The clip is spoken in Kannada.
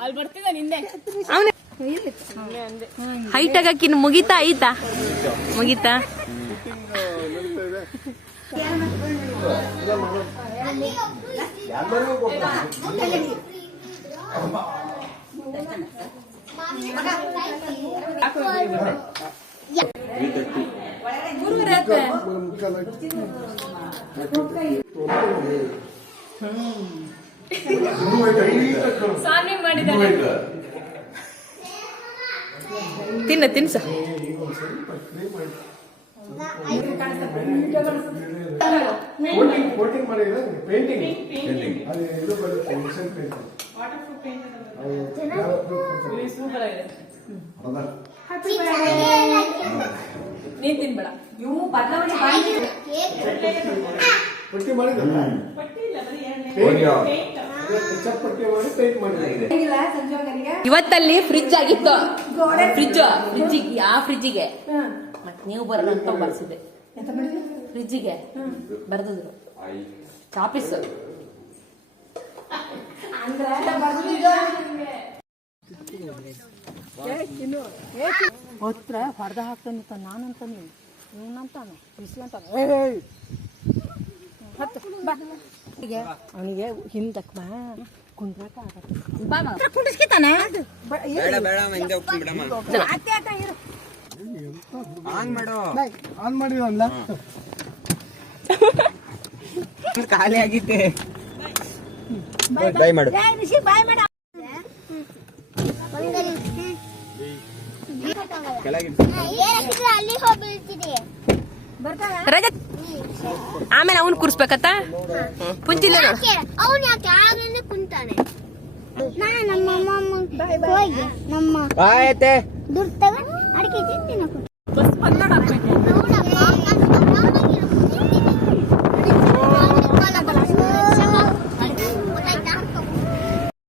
ಅಲ್ಲಿ ಬರ್ತಿದ್ದ ನಿಂದೆ ಹೈಟ್ ಆಗಕ್ಕಿನ್ ಮುಗಿತಾ ಐತಾ ಮುಗಿತಾ ತಿನ್ನ ತಿನ್ಸ ನೀನ್ ತಿನ್ಬೇಡ ಇವು ಬದಲಾವಣೆ ಇವತ್ತಲ್ಲಿ ಫ್ರಿಜ್ ಆಗಿತ್ತು ಫ್ರಿಜ್ಜಿಗೆ ಆ ಫ್ರಿಜ್ಜಿಗೆ ಮತ್ ನೀವು ಬರ್ರಂತ ಬರ್ಸಿದೆ ಫ್ರಿಜ್ಜಿಗೆ ಬರ್ದಿದ್ರು ಚಾಪೀಸ್ ಹತ್ರ ಹೊಡೆದ ಹಾಕ್ತಾನೆ ನಾನಂತಾನೆ ಇವನಂತಾನ ಬಿಸಿ ಅಂತಾನೆ ಅವನಿಗೆ ಹಿಂದಕ್ ಬಾ ಕುಂದ್ರಕ ಆಗತ್ತೆ ಕುಂಡಿಸ್ಕಿತಾನೆ ಆನ್ ಮಾಡಿವಲ್ಲ ಖಾಲಿ ಆಗಿತ್ತೆ ಬಾಯ್ ಮಾಡು ರಜತ್ ಆಮೇಲೆ ಅವನ್ ಕೂರ್ಸ್ಬೇಕತ್ತ ಕುಂತಿಲ್ಲ ಅವನು ಯಾಕೆ ಆಗ್ಲೇ ಕುಂತಾನೆ ನಮ್ಮ ದುಡ್ಡು ತಗೊಂಡು ಅಡಿಕೆ ತಿಂತೀನಿ